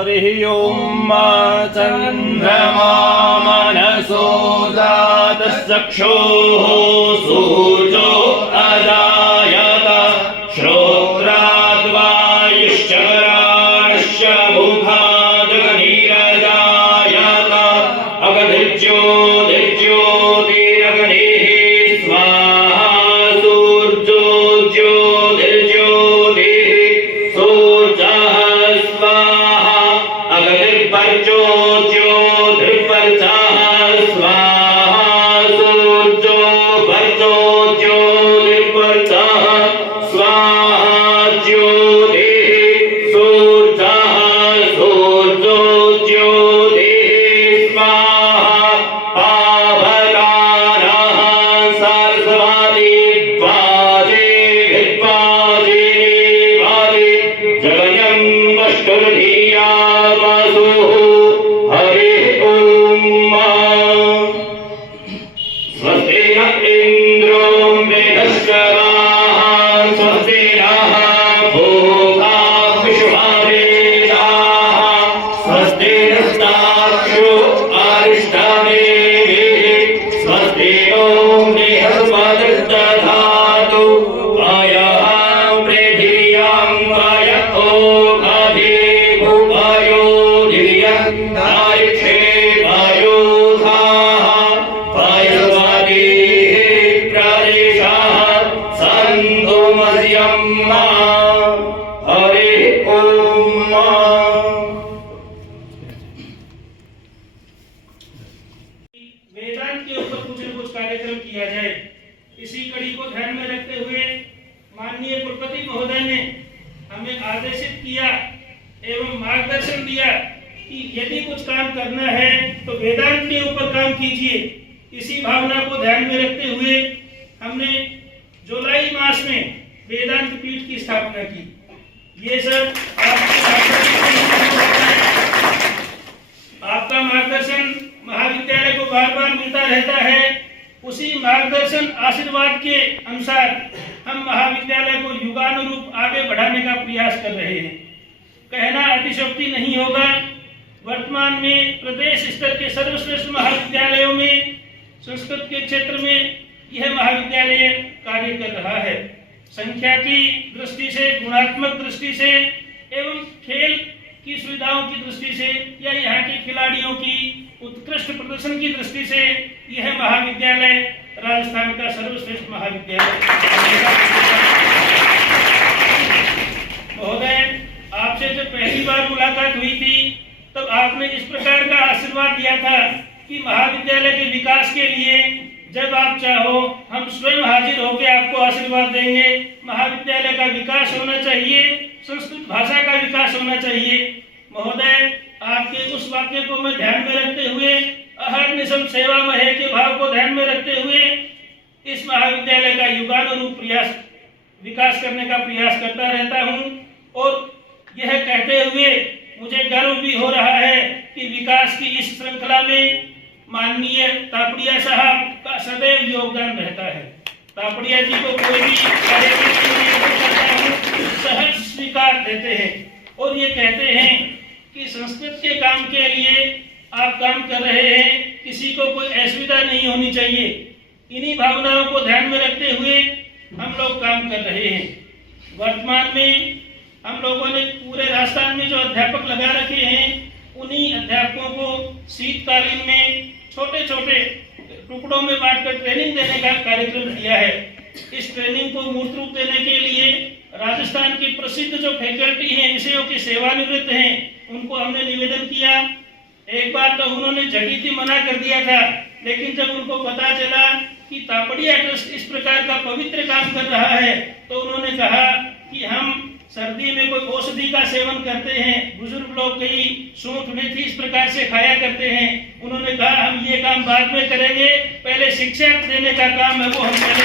हरिः ओम चन्द्रमा मनसो जातश्चक्षुः सूर्यो अजायत श्रोत्राद्वायुश्च प्राणश्च मुखादग्निरजायत अग्निर्ज्योतिर्ज्योतिरग्निः स्वाहा सूर्यो ज्योतिर्ज्योतिः सूर्यः स्वाहा अग्निर्पर्जो ज्योतिर्पर्जः स्वाहा सूर्यो पर्जो ज्योतिर्पर्जः स्वाहा ज्योतिः सूर्यः सूर्यो ज्योतिः स्वाहा पावकानः सरस्वती वाजे विद्वाजे वाजे जगन्यं वष्टुर्धिया वसुः हरिः ओम स्वस्ति न इन्द्रो बृहस्पतिः स्वस्ति नः भूता विश्ववेदाः स्वस्ति नस्ताक्षो अरिष्टनेमिः स्वस्ति नो बृहस्पतिर्दधातु वायः पृथिव्यां वाय ओघाधि भूपायो दिव्यन्तारिक्षे वायो धाः वायस्पतिः प्रदेशाः सन्तु मह्यं हरिः ओम। वेदांत के ऊपर कुछ न कुछ कार्यक्रम किया जाए। इसी कड़ी को ध्यान में रखते हुए माननीय कुलपति महोदय ने हमें आदेशित किया एवं मार्गदर्शन दिया कि यदि कुछ काम करना है तो वेदांत के ऊपर काम कीजिए। इसी भावना को ध्यान में रखते हुए हमने जुलाई मास में वेदांत पीठ की स्थापना की। ये सब आपका मार्गदर्शन महाविद्यालय को बार बार मिलता रहता है। उसी मार्गदर्शन आशीर्वाद के अनुसार हम महाविद्यालय को युगानुरूप आगे बढ़ाने का प्रयास कर रहे हैं। कहना अतिशयोक्ति नहीं होगा, वर्तमान में प्रदेश स्तर के सर्वश्रेष्ठ महाविद्यालयों में संस्कृत के क्षेत्र में यह महाविद्यालय कार्य कर रहा है। संख्या की दृष्टि से, गुणात्मक दृष्टि से एवं खेल की सुविधाओं की दृष्टि से या यहाँ के खिलाड़ियों की उत्कृष्ट प्रदर्शन की दृष्टि से यह महाविद्यालय राजस्थान का सर्वश्रेष्ठ महाविद्यालय। महोदय, आपसे जब पहली बार मुलाकात हुई थी तब आपने इस प्रकार का आशीर्वाद दिया था कि महाविद्यालय के विकास के लिए जब आप चाहो हम स्वयं हाजिर होकर आपको आशीर्वाद देंगे। महाविद्यालय का विकास होना चाहिए, संस्कृत भाषा का विकास होना चाहिए। महोदय, आपके उस वाक्य को मैं ध्यान में रखते हुए, अहर्निशम सेवा महे के भाव को ध्यान में रखते हुए इस महाविद्यालय का युगानुरूप प्रयास विकास करने का प्रयास करता रहता हूँ। और यह कहते हुए मुझे गर्व भी हो रहा है कि विकास की इस श्रृंखला में माननीय तापड़िया साहब का सदैव योगदान रहता है। तापड़िया जी को कोई भी कार्यक्रम सहज स्वीकार देते हैं और ये कहते हैं कि संस्कृत के काम के लिए आप काम कर रहे हैं, किसी को कोई असुविधा नहीं होनी चाहिए। इन्हीं भावनाओं को ध्यान में रखते हुए हम लोग काम कर रहे हैं। वर्तमान में हम लोगों ने पूरे राजस्थान में जो अध्यापक लगा रखे हैं, उन्हीं अध्यापकों को शीतकालीन में छोटे छोटे टुकड़ों में बांटकर ट्रेनिंग देने का कार्यक्रम किया है। इस ट्रेनिंग को मूर्त रूप देने के लिए राजस्थान की प्रसिद्ध जो फैकल्टी हैं, विषयों की सेवानिवृत्त हैं, उनको हमने निवेदन किया। एक बार तो उन्होंने झटिति मना कर दिया था, लेकिन जब उनको पता चला कि तापड़िया ट्रस्ट इस प्रकार का पवित्र काम कर रहा है तो उन्होंने कहा कि हम सर्दी में कोई औषधि का सेवन करते हैं, बुजुर्ग लोग कई सूंठ मेथी इस प्रकार से खाया करते हैं। उन्होंने कहा हम ये काम बाद में करेंगे, पहले शिक्षा देने का काम है वो हम पहले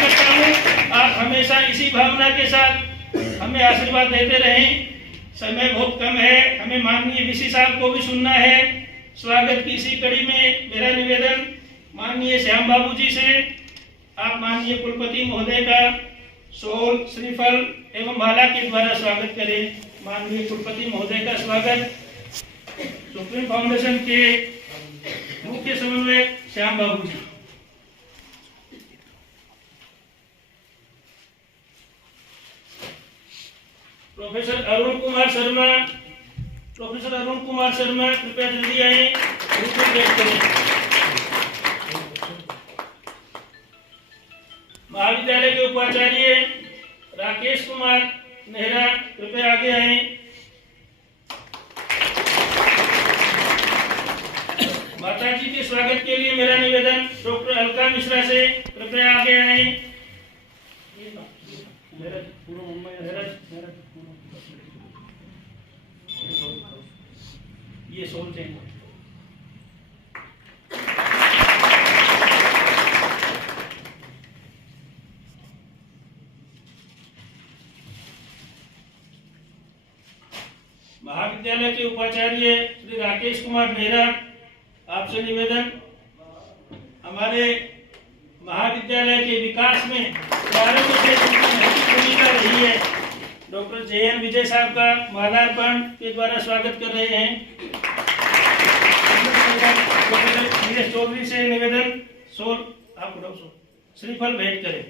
करता हूँ। आप हमेशा इसी भावना के साथ हमें आशीर्वाद देते रहें। समय बहुत कम है, हमें माननीय वीसी साहब को भी सुनना है। स्वागत की इसी कड़ी में मेरा निवेदन माननीय श्याम बाबू जी से आप माननीय कुलपति महोदय का शॉल, श्रीफल एवं माला के द्वारा स्वागत करें। माननीय कुलपति महोदय का स्वागत। सुप्रीम फाउंडेशन के मुख्य समन्वयक श्याम बाबू जी, प्रोफेसर अरुण कुमार शर्मा कृपया जल्दी आए, वेट करें। महाविद्यालय के उपाचार्य राकेश कुमार नेहरा कृपया आगे आए। माताजी के स्वागत के लिए मेरा निवेदन डॉक्टर अलका मिश्रा से कृपया आगे आए। ये सोच है। महाविद्यालय के उपाचार्य श्री राकेश कुमार नेहरा, आपसे निवेदन, हमारे महाविद्यालय के विकास में प्रारंभ से भूमिका रही है। डॉक्टर JN विजय साहब का माल्यार्पण के द्वारा स्वागत कर रहे हैं। नीरज चौधरी से निवेदन, आप उठाओ, श्रीफल भेंट करें।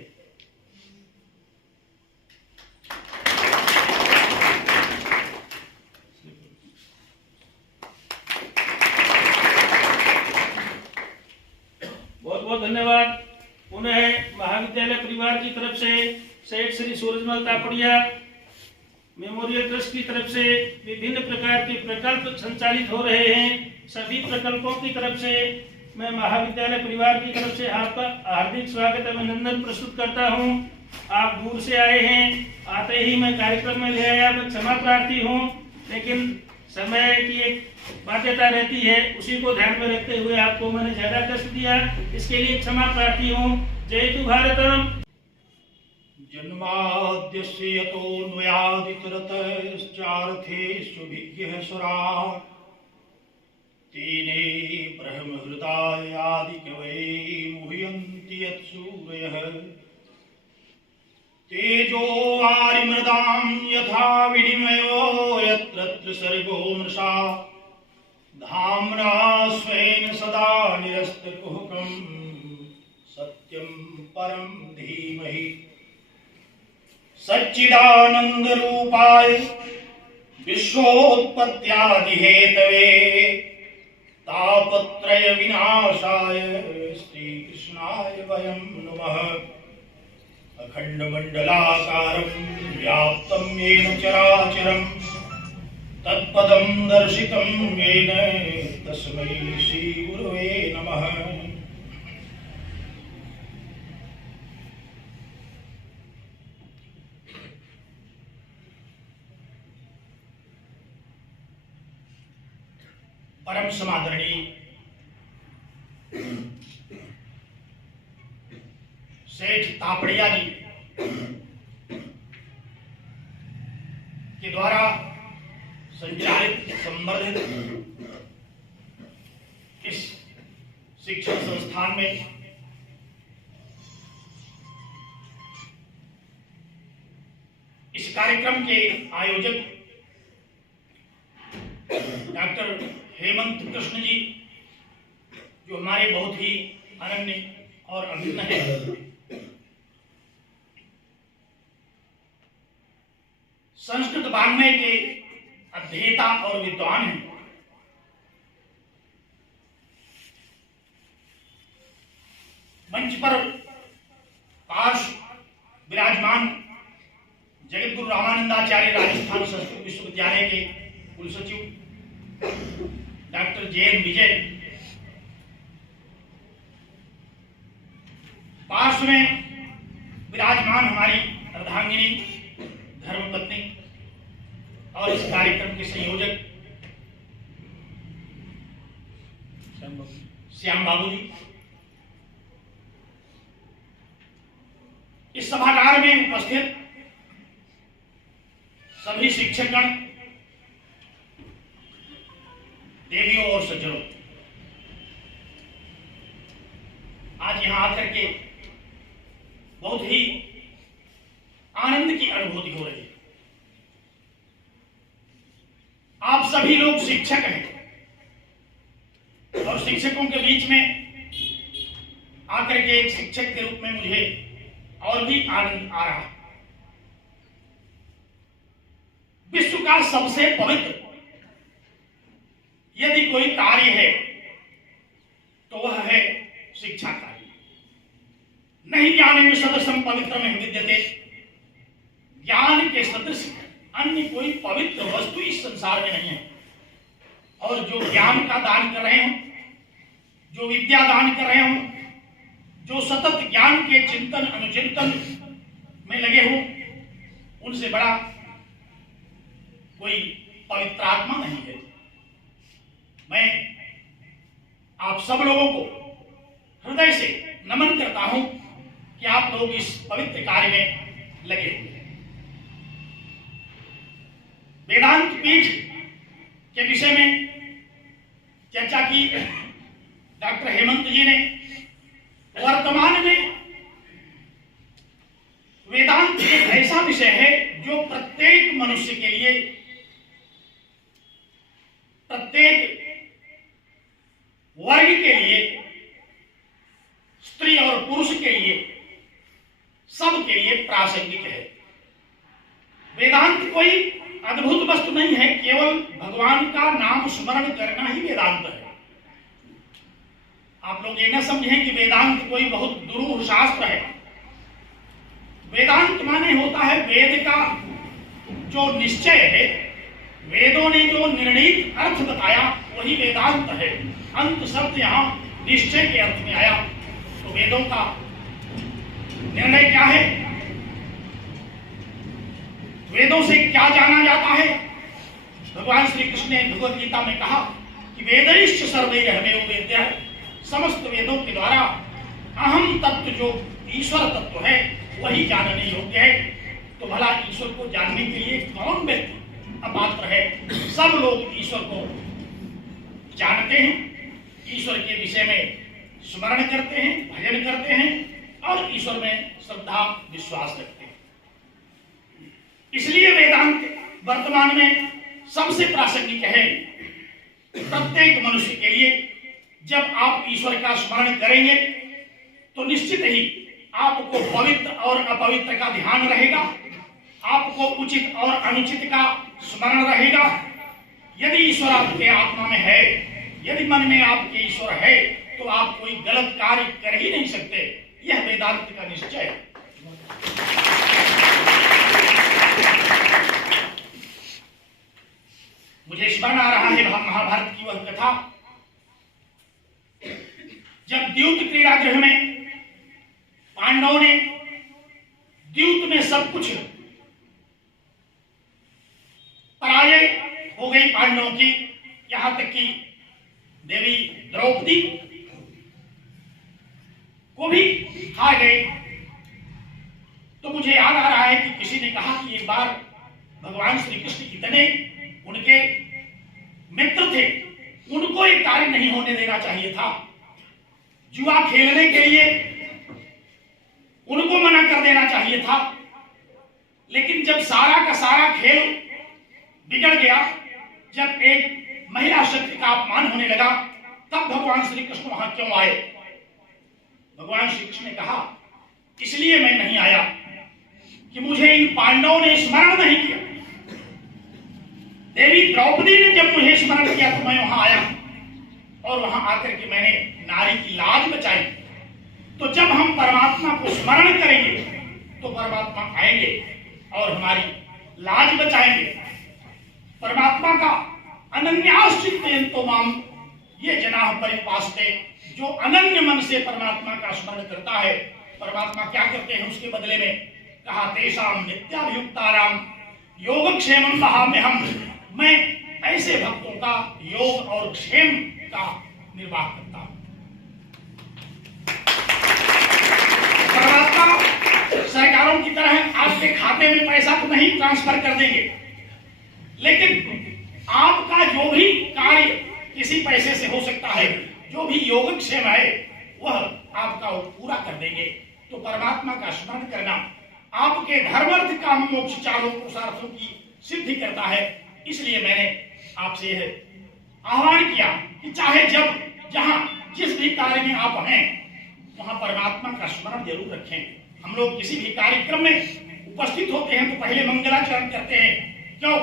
बहुत बहुत धन्यवाद। पुनः महाविद्यालय परिवार की तरफ से सेठ श्री सूरजमल तापड़िया मेमोरियल ट्रस्ट की तरफ से विभिन्न प्रकार के प्रकल्प संचालित हो रहे हैं। सभी प्रकल्पों की तरफ से मैं महाविद्यालय परिवार की तरफ से आपका हार्दिक स्वागत अभिनंदन प्रस्तुत करता हूं। आप दूर से आए हैं, आते ही मैं कार्यक्रम में ले आया, मैं क्षमा प्रार्थी हूं, लेकिन समय की एक बाध्यता रहती है, उसी को ध्यान में रखते हुए आपको मैंने ज्यादा कष्ट दिया, इसके लिए क्षमा प्रार्थी हूँ। जय तु भारतम। जन्माद्यस्य यतोऽन्वयादितरतश्चार्थेष्वभिज्ञः सुरान् तेने ब्रह्महृदायादिकवये मुह्यन्ति यत्सूरयः तेजो वारिमृदां यथा विनिमयो यत्र सर्गो मृषा धाम्ना स्वेन सदा निरस्तकुहकं सत्यं परं धीमहि सच्चिदानन्दरूपाय विश्वोत्पत्त्यादिहेतवे तापत्रय विनाशाय श्रीकृष्णाय वयं नमः। अखण्डमण्डलाकारं व्याप्तं येन चराचरं तत्पदं दर्शितं येन तस्मै श्रीगुरवे नमः। परम समादरणीय सेठ तापड़िया जी के द्वारा संचालित संवर्धित इस शिक्षण संस्थान में इस कार्यक्रम के आयोजक डॉक्टर हेमंत कृष्ण जी, जो हमारे बहुत ही अनन्य और अभिन्न है, संस्कृत वाङ्मय के अध्येता और विद्वान हैं। मंच पर पार्श्व विराजमान जगत गुरु रामानंदाचार्य राजस्थान संस्कृत विश्वविद्यालय के कुलसचिव डॉक्टर JN विजय, पार्श्व में विराजमान हमारी अर्धांगिनी धर्मपत्नी और इस कार्यक्रम के संयोजक श्याम बाबू जी, इस सभागार में उपस्थित सभी शिक्षकगण, देवियों और सज्जनों, आज यहां आकर के बहुत ही आनंद की अनुभूति हो रही है। आप सभी लोग शिक्षक हैं और शिक्षकों के बीच में आकर के एक शिक्षक के रूप में मुझे और भी आनंद आ रहा है। विश्व का सबसे पवित्र यदि कोई कार्य है तो वह है शिक्षा कार्य। नहीं ज्ञानेन सदृशं पवित्रम विद्यते, ज्ञान के सदृश अन्य कोई पवित्र वस्तु इस संसार में नहीं है। और जो ज्ञान का दान कर रहे हो, जो विद्या दान कर रहे हो, जो सतत ज्ञान के चिंतन अनुचिंतन में लगे हो, उनसे बड़ा कोई पवित्र आत्मा नहीं है। मैं आप सब लोगों को हृदय से नमन करता हूं कि आप लोग इस पवित्र कार्य में लगे हुए हैं। वेदांत पीठ के विषय में चर्चा की डॉक्टर हेमंत जी ने। वर्तमान में वेदांत एक ऐसा विषय है जो प्रत्येक मनुष्य के लिए, प्रत्येक वर्ग के लिए, स्त्री और पुरुष के लिए, सब के लिए प्रासंगिक है। वेदांत कोई अद्भुत वस्तु नहीं है, केवल भगवान का नाम स्मरण करना ही वेदांत है। आप लोग ये न समझें कि वेदांत कोई बहुत दुरूह शास्त्र है। वेदांत माने होता है वेद का जो निश्चय है, वेदों ने जो निर्णीत अर्थ बताया वही वेदांत है। अंत शब्द यहां निश्चय के अर्थ में आया। तो वेदों का निर्णय क्या है, वेदों से क्या जाना जाता है? भगवान श्री कृष्ण ने भगवद गीता में कहा कि वेदैश्च सर्वैर्हमेव वेद्यः, समस्त वेदों के द्वारा अहम तत्व जो ईश्वर तत्व है वही जानने योग्य है। तो भला ईश्वर को जानने के लिए कौन व्यक्ति अपात्र है? सब लोग ईश्वर को जानते हैं, ईश्वर के विषय में स्मरण करते हैं, भजन करते हैं और ईश्वर में श्रद्धा विश्वास रखते हैं। इसलिए वेदांत वर्तमान में सबसे प्रासंगिक है प्रत्येक मनुष्य के लिए। जब आप ईश्वर का स्मरण करेंगे तो निश्चित ही आपको पवित्र और अपवित्र का ध्यान रहेगा, आपको उचित और अनुचित का स्मरण रहेगा। यदि ईश्वर आपके आत्मा में है, यदि मन में आपके ईश्वर है, तो आप कोई गलत कार्य कर ही नहीं सकते। यह वेदांत का निश्चय है। मुझे स्मरण आ रहा है महाभारत की वह कथा, जब द्यूत क्रीड़ा गृह में पांडवों ने द्यूत में सब कुछ पराजय हो गई पांडवों की, यहां तक कि देवी द्रौपदी को भी खा गए। तो मुझे याद आ रहा है कि किसी ने कहा कि एक बार भगवान श्री कृष्ण इतने उनके मित्र थे, उनको एक कार्य नहीं होने देना चाहिए था। जुआ खेलने के लिए उनको मना कर देना चाहिए था। लेकिन जब सारा का सारा खेल बिगड़ गया, जब एक महिला शक्ति का अपमान होने लगा, तब भगवान श्री कृष्ण वहां क्यों आए? भगवान श्री कृष्ण ने कहा इसलिए मैं नहीं आया कि मुझे इन पांडवों ने स्मरण नहीं किया। देवी द्रौपदी ने जब मुझे स्मरण किया तो मैं वहां आया और वहां आकर के मैंने नारी की लाज बचाई। तो जब हम परमात्मा को स्मरण करेंगे तो परमात्मा आएंगे और हमारी लाज बचाएंगे। परमात्मा का अनन्याश्चित्तयन्तो माम ये जनाः परिपास्ते, जो अनन्य मन से परमात्मा का स्मरण करता है, परमात्मा क्या करते हैं उसके बदले में? कहा तेषां नित्याभियुक्तानां योगक्षेमं वहाम्यहम्, मैं ऐसे भक्तों का योग और क्षेम का निर्वाह करता हूं। परमात्मा सरकारों की तरह आपके खाते में पैसा तो नहीं ट्रांसफर कर देंगे, लेकिन आपका जो भी कार्य किसी पैसे से हो सकता है, जो भी योगक्षेम है वह आपका पूरा कर देंगे। तो परमात्मा का स्मरण करना आपके धर्मार्थ काम मोक्ष चारों पुरुषार्थों की सिद्धि करता है। इसलिए मैंने आपसे यह आह्वान किया कि चाहे जब जहां जिस भी कार्य में आप हैं वहां परमात्मा का स्मरण जरूर रखें। हम लोग किसी भी कार्यक्रम में उपस्थित होते हैं तो पहले मंगलाचरण करते हैं, क्यों?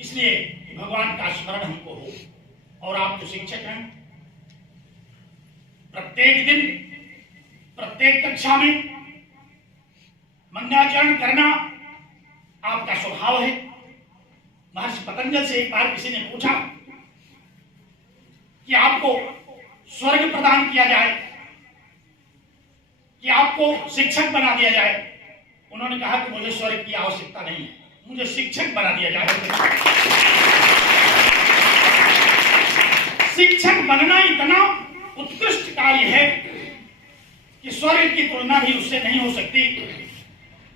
इसलिए कि भगवान का स्मरण हमको हो। और आप तो शिक्षक हैं, प्रत्येक दिन प्रत्येक कक्षा में मंगलाचरण करना आपका स्वभाव है। महर्षि पतंजल से एक बार किसी ने पूछा कि आपको स्वर्ग प्रदान किया जाए कि आपको शिक्षक बना दिया जाए। उन्होंने कहा कि मुझे स्वर्ग की आवश्यकता नहीं है, मुझे शिक्षक बना दिया जाए। शिक्षक बनना इतना उत्कृष्ट कार्य है कि स्वर्ग की तुलना भी उससे नहीं हो सकती।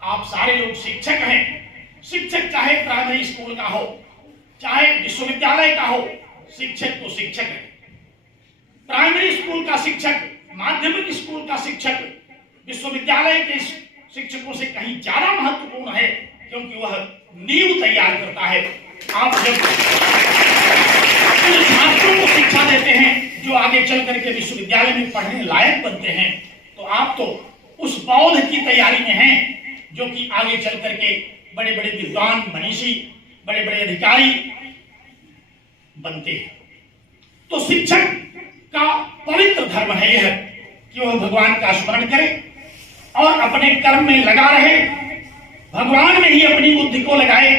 आप सारे लोग शिक्षक हैं। शिक्षक चाहे प्राइमरी स्कूल का हो, चाहे विश्वविद्यालय का हो, शिक्षक तो शिक्षक है। प्राइमरी स्कूल का शिक्षक, माध्यमिक स्कूल का शिक्षक विश्वविद्यालय के शिक्षकों से कहीं ज्यादा महत्वपूर्ण है, क्योंकि वह नींव तैयार करता है। आप जब अपने छात्रों को शिक्षा देते हैं जो आगे चल करके विश्वविद्यालय में पढ़ने लायक बनते हैं, तो आप तो उस बौद्ध की तैयारी में हैं जो कि आगे चल करके बड़े बड़े विद्वान, मनीषी, बड़े बड़े अधिकारी बनते हैं। तो शिक्षक का पवित्र धर्म है यह कि वह भगवान का स्मरण करे और अपने कर्म में लगा रहे, भगवान में ही अपनी बुद्धि को लगाए।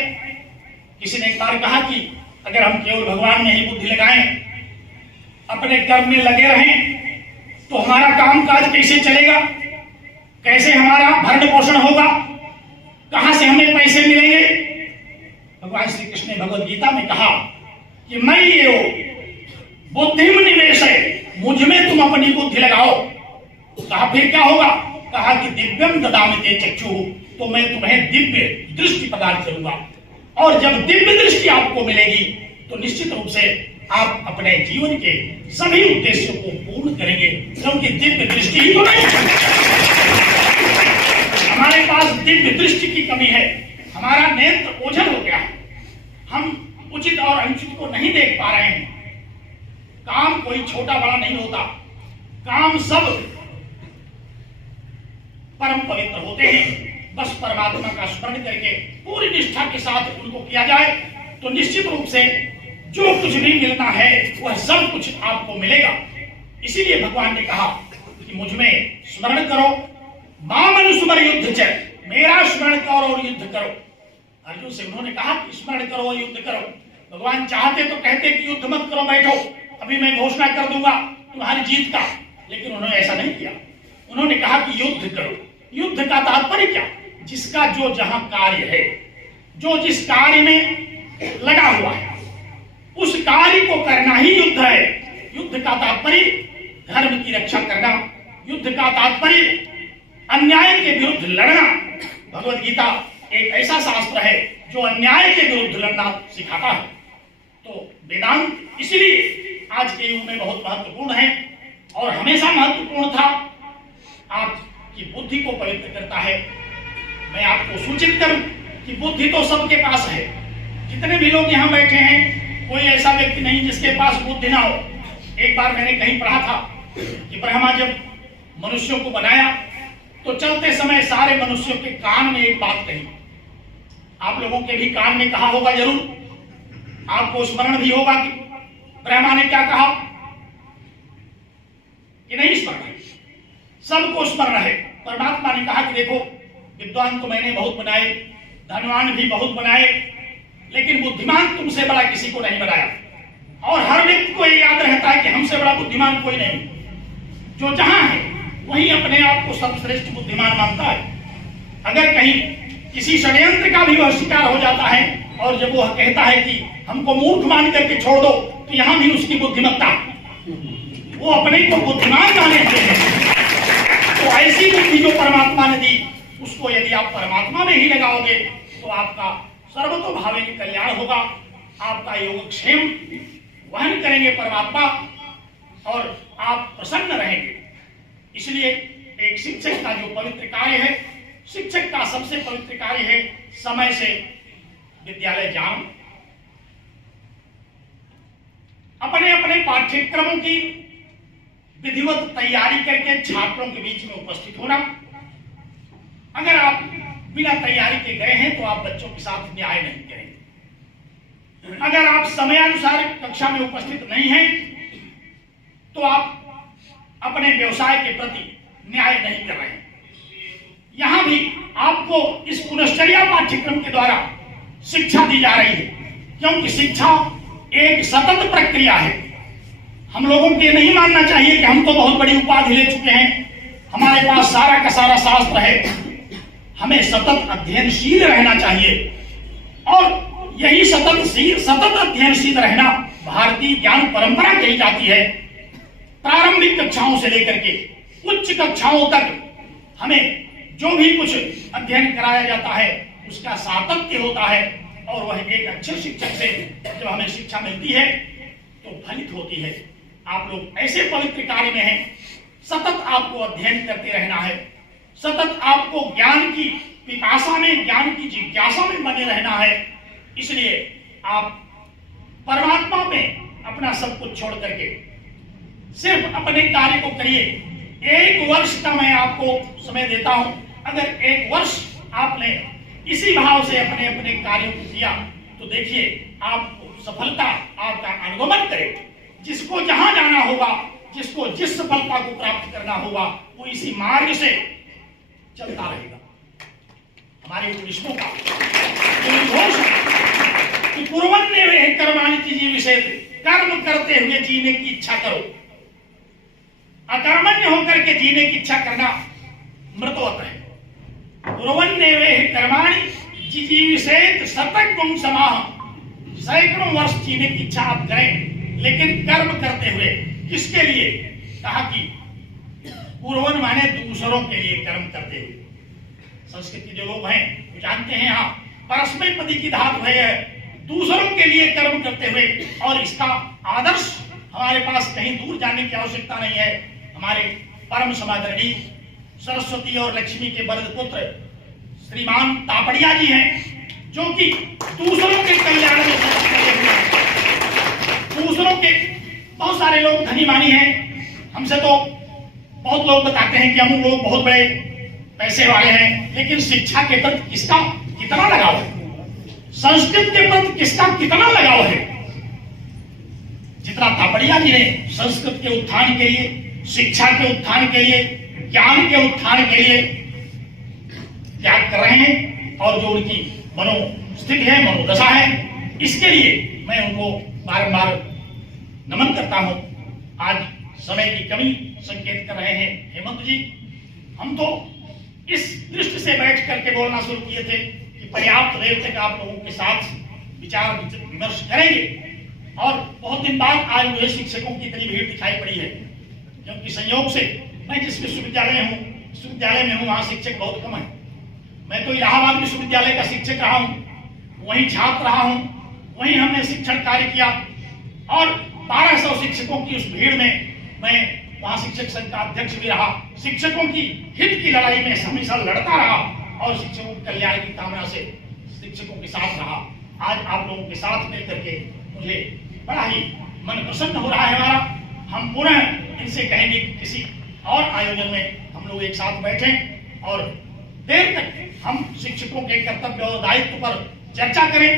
किसी ने एक बार कहा कि अगर हम केवल भगवान में ही बुद्धि लगाएं, अपने कर्म में लगे रहें, तो हमारा काम काज कैसे चलेगा, कैसे हमारा भरण पोषण होगा, कहां से हमें पैसे मिलेंगे? भगवान श्री कृष्ण ने भगवद गीता में कहा कि मैं ये बुद्धिम निवेश है, मुझ में तुम अपनी बुद्धि लगाओ। कहा फिर क्या होगा? कहा कि दिव्यम ददामि ते चक्षु, तो मैं तुम्हें दिव्य दृष्टि प्रदान करूंगा। और जब दिव्य दृष्टि आपको मिलेगी तो निश्चित रूप से आप अपने जीवन के सभी उद्देश्यों को पूर्ण करेंगे, क्योंकि दिव्य दृष्टि ही तो नहीं। हमारे पास दिव्य दृष्टि की कमी है, हमारा नेत्र ओझल हो गया है, हम उचित और अनुचित को नहीं देख पा रहे हैं। काम कोई छोटा बड़ा नहीं होता, काम सब परम पवित्र होते हैं। बस परमात्मा का स्मरण करके पूरी निष्ठा के साथ उनको किया जाए तो निश्चित रूप से जो कुछ भी मिलना है वह सब कुछ आपको मिलेगा। इसीलिए भगवान ने कहा कि मुझ में स्मरण करो, मामनुस्मर युद्ध च, मेरा स्मरण करो और युद्ध करो। अर्जुन से उन्होंने कहा कि स्मरण करो और युद्ध करो। भगवान चाहते तो कहते कि युद्ध मत करो, बैठो, अभी मैं घोषणा कर दूंगा तुम्हारी जीत का, लेकिन उन्होंने ऐसा नहीं किया। उन्होंने कहा कि युद्ध करो। युद्ध का तात्पर्य क्या? जिसका जो जहां कार्य है, जो जिस कार्य में लगा हुआ है, उस कार्य को करना ही युद्ध है। युद्ध का तात्पर्य धर्म की रक्षा करना, युद्ध का तात्पर्य अन्याय के विरुद्ध लड़ना। भगवद गीता एक ऐसा शास्त्र है जो अन्याय के विरुद्ध लड़ना सिखाता है। तो वेदांत इसलिए आज के युग में बहुत महत्वपूर्ण है और हमेशा महत्वपूर्ण था। आपकी बुद्धि को पवित्र करता है। मैं आपको सूचित करूं कि बुद्धि तो सबके पास है। जितने भी लोग यहाँ बैठे हैं, कोई ऐसा व्यक्ति नहीं जिसके पास बुद्धि ना हो। एक बार मैंने कहीं पढ़ा था कि ब्रह्मा जब मनुष्यों को बनाया तो चलते समय सारे मनुष्यों के कान में एक बात कही। आप लोगों के भी कान में कहा होगा जरूर, आपको स्मरण भी होगा कि ब्रह्मा ने क्या कहा कि नहीं स्मरण है, सबको स्मरण है। परमात्मा ने कहा कि देखो, विद्वान तो मैंने बहुत बनाए, धनवान भी बहुत बनाए, लेकिन बुद्धिमान तुमसे बड़ा किसी को नहीं बनाया। और हर व्यक्ति को ये याद रहता है कि हमसे बड़ा बुद्धिमान कोई नहीं। जो जहां है वहीं अपने आप को सर्वश्रेष्ठ बुद्धिमान मानता है। अगर कहीं किसी षड्यंत्र का भी वह शिकार हो जाता है और जब वह कहता है कि हमको मूर्ख मान करके छोड़ दो, तो यहां भी उसकी बुद्धिमत्ता, वो अपने को बुद्धिमान माने हैं। तो ऐसी बुद्धि जो परमात्मा ने दी, उसको यदि आप परमात्मा में ही लगाओगे तो आपका सर्वतोभावेन कल्याण होगा। आपका योगक्षेम वहन करेंगे परमात्मा और आप प्रसन्न रहेंगे। इसलिए एक शिक्षक का जो पवित्र कार्य है, शिक्षक का सबसे पवित्र कार्य है समय से विद्यालय जाओ, अपने अपने पाठ्यक्रमों की विधिवत तैयारी करके छात्रों के बीच में उपस्थित होना। अगर आप बिना तैयारी के गए हैं तो आप बच्चों के साथ न्याय नहीं करेंगे। अगर आप समयानुसार कक्षा में उपस्थित नहीं हैं तो आप अपने व्यवसाय के प्रति न्याय नहीं कर रहे हैं। यहां भी आपको इस पुनश्चर्या पाठ्यक्रम के द्वारा शिक्षा दी जा रही है, क्योंकि शिक्षा एक सतत प्रक्रिया है। हम लोगों को ये नहीं मानना चाहिए कि हम तो बहुत बड़ी उपाधि ले चुके हैं, हमारे पास सारा का सारा शास्त्र है। हमें सतत अध्ययनशील रहना चाहिए और यही सतत अध्ययनशील रहना भारतीय ज्ञान परंपरा कही जाती है। प्रारंभिक कक्षाओं से लेकर के उच्च कक्षाओं तक हमें जो भी कुछ अध्ययन कराया जाता है उसका सातत्य होता है, और वह एक अच्छे शिक्षक से जब हमें शिक्षा मिलती है तो फलित होती है। आप लोग ऐसे पवित्र कार्य में हैं, सतत आपको अध्ययन करते रहना है, सतत आपको ज्ञान की पिपासा में, ज्ञान की जिज्ञासा में बने रहना है। इसलिए आप परमात्मा में अपना सब कुछ छोड़ करके सिर्फ अपने कार्य को करिए। 1 वर्ष का मैं आपको समय देता हूं। अगर 1 वर्ष आपने इसी भाव से अपने अपने कार्यों को किया तो देखिए आपको सफलता आपका अनुगमन करे। जिसको जहां जाना होगा, जिसको जिस सफलता को प्राप्त करना होगा, वो इसी मार्ग से चलता रहेगा। हमारे उपनिषदों का घोष कि कुर्वन्ने वे कर्माणि जीविषेत्, कर्म करते हुए जीने की इच्छा करो। अकर्मण्य होकर के जीने की इच्छा करना मृतवत है। कुर्वन्ने वे कर्माणि जीविषेत् शतं गुण समाह, सैकड़ों वर्ष जीने की इच्छा आप करें, लेकिन कर्म करते हुए। किसके लिए? कहा कि कुर्वन् माने दूसरों के लिए कर्म करते हुए। संस्कृत के जो लोग हैं वो जानते हैं यहाँ परस्मैपदी की धातु है, दूसरों के लिए कर्म करते हुए। और इसका आदर्श हमारे पास कहीं दूर जाने की आवश्यकता नहीं है। हमारे परम समादरणीय सरस्वती और लक्ष्मी के वरद पुत्र श्रीमान तापड़िया जी हैं, जो कि दूसरों के कल्याण में लगे हुए हैं। दूसरों के बहुत सारे लोग धनी मानी हैं। हमसे तो बहुत लोग बताते हैं कि हम लोग बहुत बड़े पैसे वाले हैं, लेकिन शिक्षा के प्रति किसका कितना लगाव है? संस्कृत के प्रति किसका कितना लगाव है? जितना तापड़िया जी ने संस्कृत के उत्थान के लिए, शिक्षा के उत्थान के लिए, ज्ञान के उत्थान के लिए त्याग कर रहे हैं, और जो उनकी मनोस्थिति है, मनोदशा है, इसके लिए मैं उनको बारंबार नमन करता हूं। आज समय की कमी संकेत कर रहे हैं हेमंत जी। हम तो इस दृष्टि से बैठ करके बोलना शुरू किए थे कि पर्याप्त देर तक आप लोगों के साथ विचार विमर्श करेंगे, और बहुत दिन बाद आज मुझे शिक्षकों की इतनी भीड़ दिखाई पड़ी है, क्योंकि संयोग से मैं जिस विश्वविद्यालय में हूँ वहां शिक्षक बहुत कम है। मैं तो इलाहाबाद विश्वविद्यालय का शिक्षक रहा हूँ, वहीं छात्र रहा हूँ, वहीं हमने शिक्षण कार्य किया, और 1200 शिक्षकों की उस भीड़ में मैं वहां शिक्षक संघ का अध्यक्ष भी रहा। शिक्षकों की हित की लड़ाई में हमेशा लड़ता रहा, और शिक्षकों के कल्याण की कामना से शिक्षकों के साथ रहा। आज आप लोगों के साथ मिलकर के मुझे बड़ा ही मन प्रसन्न हो रहा है हमारा। हम पुनः इनसे कहेंगे कि किसी और आयोजन में हम लोग एक साथ बैठें और देर तक हम शिक्षकों के कर्तव्य और दायित्व पर चर्चा करें।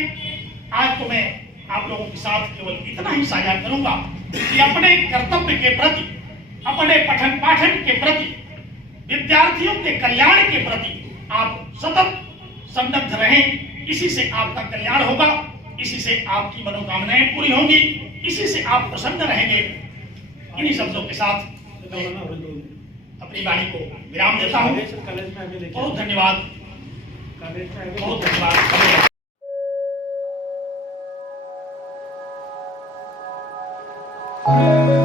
आज तो मैं आप लोगों के साथ केवल इतना ही साझा करूंगा कि अपने कर्तव्य के प्रति, अपने पठन पाठन के प्रति, विद्यार्थियों के कल्याण के प्रति आप सतत संबद्ध रहें। इसी से आपका कल्याण होगा, इसी से आपकी मनोकामनाएं पूरी होंगी, इसी से आप प्रसन्न रहेंगे। इन्हीं शब्दों के साथ अपनी वाणी को विराम देता हूँ। बहुत धन्यवाद, बहुत धन्यवाद। Thank you.